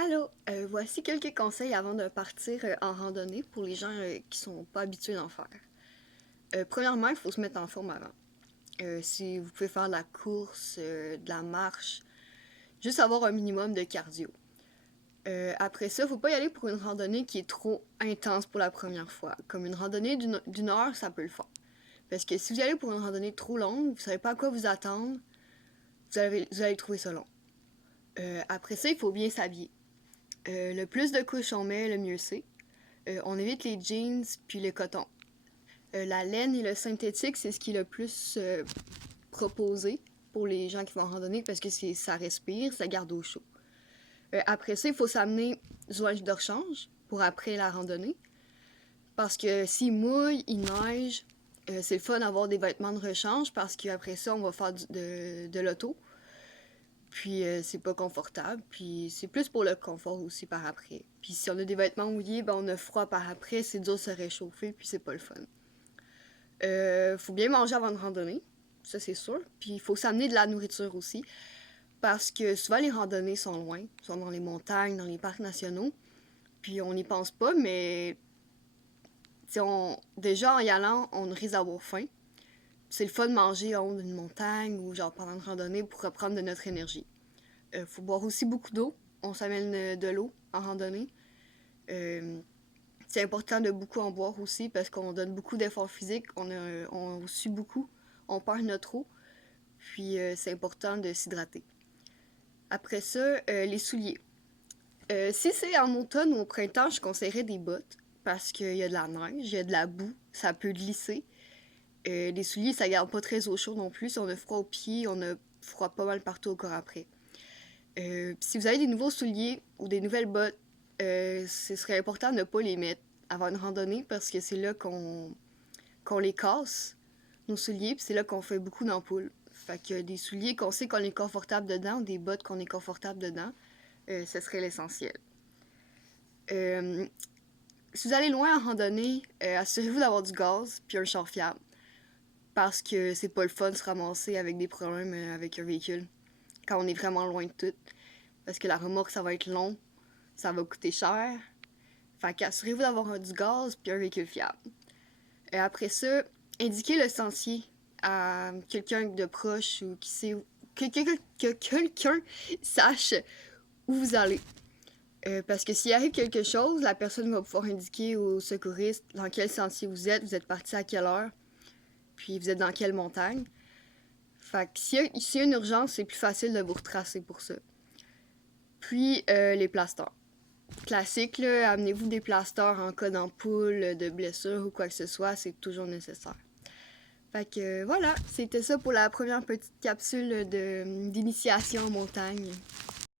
Allô, voici quelques conseils avant de partir en randonnée pour les gens qui sont pas habitués d'en faire. Premièrement, il faut se mettre en forme avant. Si vous pouvez faire de la course, de la marche, juste avoir un minimum de cardio. Après ça, faut pas y aller pour une randonnée qui est trop intense pour la première fois. Comme une randonnée d'une heure, ça peut le faire. Parce que si vous y allez pour une randonnée trop longue, vous savez pas à quoi vous attendre, vous allez trouver ça long. Après ça, il faut bien s'habiller. Le plus de couches on met, le mieux c'est. On évite les jeans puis le coton. La laine et le synthétique, c'est ce qui est le plus proposé pour les gens qui vont en randonnée parce que ça respire, ça garde au chaud. Après ça, il faut s'amener du linge de rechange pour après la randonnée. Parce que s'il mouille, il neige, c'est le fun d'avoir des vêtements de rechange parce qu'après ça, on va faire de l'auto. Puis c'est pas confortable. Puis c'est plus pour le confort aussi par après. Puis si on a des vêtements mouillés, ben on a froid par après, c'est dur de se réchauffer, puis c'est pas le fun. Faut bien manger avant de randonner, ça c'est sûr. Puis il faut s'amener de la nourriture aussi. Parce que souvent les randonnées sont loin, sont dans les montagnes, dans les parcs nationaux. Puis on n'y pense pas, mais déjà en y allant, on risque d'avoir faim. C'est le fun de manger en haut d'une montagne ou genre pendant une randonnée pour reprendre de notre énergie. Faut boire aussi beaucoup d'eau. On s'amène de l'eau en randonnée. C'est important de beaucoup en boire aussi parce qu'on donne beaucoup d'efforts physiques, on sue beaucoup, on perd notre eau. Puis c'est important de s'hydrater. Après ça, les souliers. Si c'est en automne ou au printemps, je conseillerais des bottes parce qu'il y a de la neige, il y a de la boue, ça peut glisser. Les souliers, ça garde pas très au chaud non plus. Si on a froid aux pieds, on a froid pas mal partout au corps après. Si vous avez des nouveaux souliers ou des nouvelles bottes, ce serait important de ne pas les mettre avant une randonnée parce que c'est là qu'on les casse, nos souliers, puis c'est là qu'on fait beaucoup d'ampoules. Fait que des souliers qu'on sait qu'on est confortable dedans ou des bottes qu'on est confortable dedans, ce serait l'essentiel. Euh, Si vous allez loin en randonnée, assurez-vous d'avoir du gaz puis un char fiable. Parce que c'est pas le fun de se ramasser avec des problèmes avec un véhicule quand on est vraiment loin de tout. Parce que la remorque, ça va être long, ça va coûter cher. Fait qu'assurez-vous d'avoir du gaz puis un véhicule fiable. Et après ça, indiquez le sentier à quelqu'un de proche ou qui sait que quelqu'un sache où vous allez. Parce que s'il arrive quelque chose, la personne va pouvoir indiquer aux secouristes dans quel sentier vous êtes parti à quelle heure, puis vous êtes dans quelle montagne. Fait que s'il y a une urgence, c'est plus facile de vous retracer pour ça. Puis les plasteurs. Classique, là, amenez-vous des plasteurs en cas d'ampoule, de blessure ou quoi que ce soit, c'est toujours nécessaire. Fait que voilà, c'était ça pour la première petite capsule d'initiation en montagne.